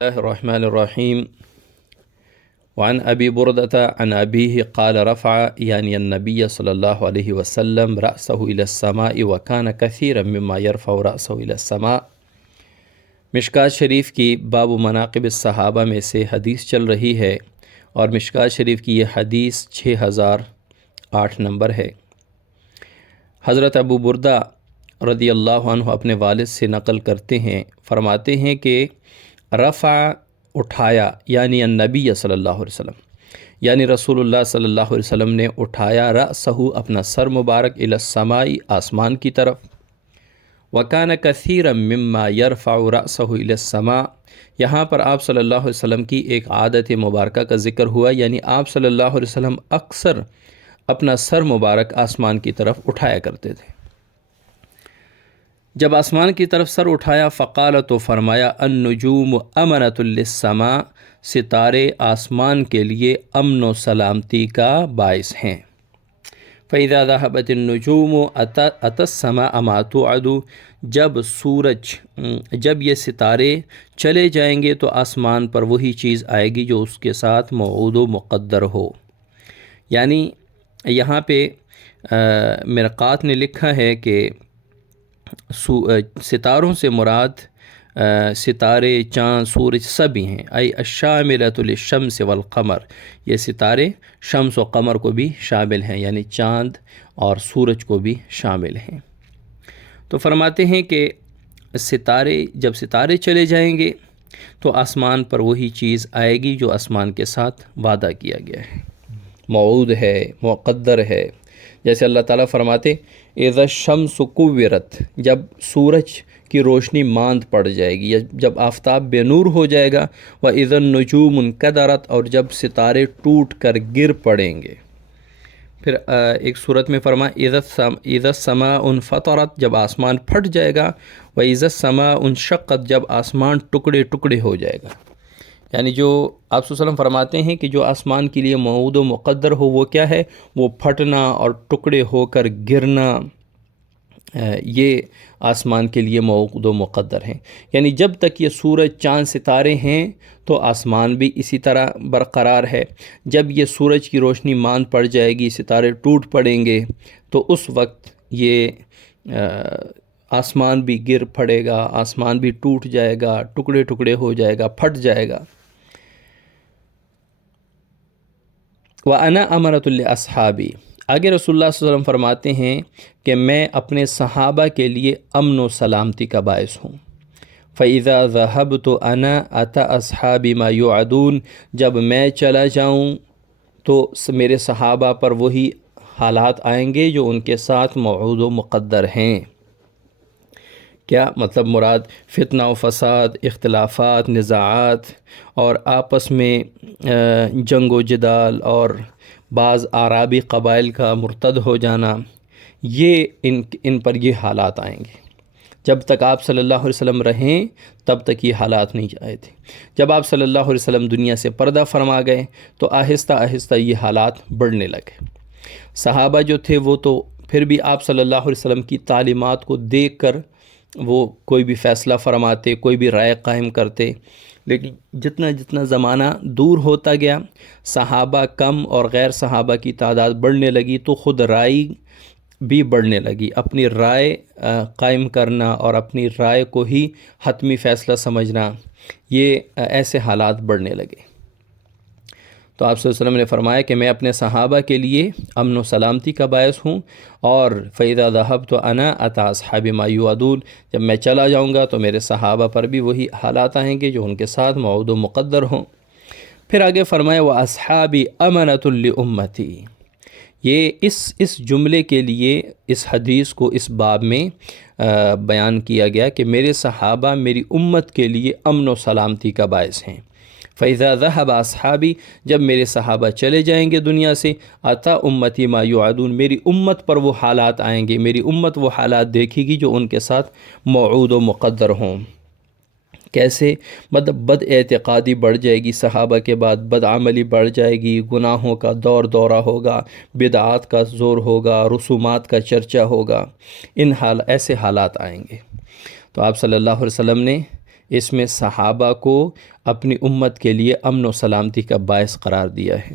الله الرحمن الرحيم. وعن أبي بردة عن أبيه قال رفع يعني النبي صلى الله عليه وسلم رأسه إلى السماء وكان كثيرا مما يرفع رأسه إلى السماء. مشکات شریف کی باب مناقب الصحابہ میں سے حدیث چل رہی ہے اور مشکات شریف کی یہ حدیث 6008 نمبر ہے۔ حضرت ابو بردہ رضی اللہ عنہ اپنے والد سے نقل کرتے ہیں، فرماتے ہیں کہ رفع اٹھایا یعنی النبی صلی اللہ علیہ وسلم یعنی رسول اللہ صلی اللہ علیہ وسلم نے اٹھایا رأسہ اپنا سر مبارک الی السماء آسمان کی طرف، وکان کثیرا مما یرفع رأسہ الی السماء، یہاں پر آپ صلی اللہ علیہ وسلم کی ایک عادت مبارکہ کا ذکر ہوا، یعنی آپ صلی اللہ علیہ وسلم اکثر اپنا سر مبارک آسمان کی طرف اٹھایا کرتے تھے۔ جب آسمان کی طرف سر اٹھایا فقال، تو فرمایا النجوم امنۃ للسماء، ستارے آسمان کے لیے امن و سلامتی کا باعث ہیں۔ فَإِذَا ذَهَبَتِ النُّجُومُ أَتَى السَّمَاءَ مَا تُوعَدُ، جب یہ ستارے چلے جائیں گے تو آسمان پر وہی چیز آئے گی جو اس کے ساتھ موعود و مقدر ہو۔ یعنی یہاں پہ مرقات نے لکھا ہے کہ ستاروں سے مراد ستارے، چاند، سورج سبھی ہیں، ای الشاملۃ للشمس والقمر، یہ ستارے شمس و قمر کو بھی شامل ہیں، یعنی چاند اور سورج کو بھی شامل ہیں۔ تو فرماتے ہیں کہ جب ستارے چلے جائیں گے تو آسمان پر وہی چیز آئے گی جو آسمان کے ساتھ وعدہ کیا گیا ہے، موعود ہے، مقدر ہے۔ جیسے اللہ تعالیٰ فرماتے اذا الشمس کورت، جب سورج کی روشنی ماند پڑ جائے گی یا جب آفتاب بے نور ہو جائے گا، وَإِذَا النُّجُومُ انْكَدَرَتْ، اور جب ستارے ٹوٹ کر گر پڑیں گے۔ پھر ایک صورت میں فرمایا اذا السماء انفطرت، جب آسمان پھٹ جائے گا، وَإِذَا السَّمَاءُ انشقت، جب آسمان ٹکڑے ٹکڑے ہو جائے گا۔ یعنی جو آپ صلی اللہ علیہ وسلم فرماتے ہیں کہ جو آسمان کے لیے موعود و مقدر ہو وہ کیا ہے؟ وہ پھٹنا اور ٹکڑے ہو کر گرنا، یہ آسمان کے لیے موعود و مقدر ہیں۔ یعنی جب تک یہ سورج، چاند، ستارے ہیں تو آسمان بھی اسی طرح برقرار ہے۔ جب یہ سورج کی روشنی ماند پڑ جائے گی، ستارے ٹوٹ پڑیں گے، تو اس وقت یہ آسمان بھی گر پڑے گا، آسمان بھی ٹوٹ جائے گا، ٹکڑے ٹکڑے ہو جائے گا، پھٹ جائے گا۔ وَأَنَا أَمَنَةٌ لِأَصْحَابِي، آگے رسول اللہ صلی اللہ علیہ وسلم فرماتے ہیں کہ میں اپنے صحابہ کے لیے امن و سلامتی کا باعث ہوں۔ فَإِذَا ذَهَبْتُ أَنَا أَتَى أَصْحَابِي مَا يُوعَدُونَ، جب میں چلا جاؤں تو میرے صحابہ پر وہی حالات آئیں گے جو ان کے ساتھ موعود و مقدر ہیں۔ کیا مطلب؟ مراد فتنہ و فساد، اختلافات، نزاعات اور آپس میں جنگ و جدال اور بعض عربی قبائل کا مرتد ہو جانا، یہ ان پر یہ حالات آئیں گے۔ جب تک آپ صلی اللہ علیہ وسلم رہیں تب تک یہ حالات نہیں آئے تھے۔ جب آپ صلی اللہ علیہ وسلم دنیا سے پردہ فرما گئے تو آہستہ آہستہ یہ حالات بڑھنے لگے۔ صحابہ جو تھے وہ تو پھر بھی آپ صلی اللہ علیہ وسلم کی تعلیمات کو دیکھ کر وہ کوئی بھی فیصلہ فرماتے، کوئی بھی رائے قائم کرتے، لیکن جتنا جتنا زمانہ دور ہوتا گیا، صحابہ کم اور غیر صحابہ کی تعداد بڑھنے لگی، تو خود رائے بھی بڑھنے لگی۔ اپنی رائے قائم کرنا اور اپنی رائے کو ہی حتمی فیصلہ سمجھنا، یہ ایسے حالات بڑھنے لگے۔ تو آپ صلی اللہ علیہ وسلم نے فرمایا کہ میں اپنے صحابہ کے لیے امن و سلامتی کا باعث ہوں، اور فَإِذَا ذَهَبْتُ أَنَا أَتَى أَصْحَابِي مَا يُوعَدُونَ، جب میں چلا جاؤں گا تو میرے صحابہ پر بھی وہی حالات آئیں گے جو ان کے ساتھ موعود و مقدر ہوں۔ پھر آگے فرمایا وَأَصْحَابِي أَمَنَةٌ لِأُمَّتِي، یہ اس جملے کے لیے اس حدیث کو اس باب میں بیان کیا گیا کہ میرے صحابہ میری امت کے لیے امن و سلامتی کا باعث ہیں۔ فَإِذَا ذَهَبَ أَصْحَابِي، جب میرے صحابہ چلے جائیں گے دنیا سے، عطا امتی ما یوعدون، میری امت پر وہ حالات آئیں گے، میری امت وہ حالات دیکھے گی جو ان کے ساتھ موعود و مقدر ہوں۔ کیسے؟ مطلب بد اعتقادی بڑھ جائے گی، صحابہ کے بعد بد عملی بڑھ جائے گی، گناہوں کا دورہ ہوگا، بدعات کا زور ہوگا، رسومات کا چرچا ہوگا، ایسے حالات آئیں گے۔ تو آپ صلی اللہ علیہ وسلم نے اس میں صحابہ کو اپنی امت کے لیے امن و سلامتی کا باعث قرار دیا ہے۔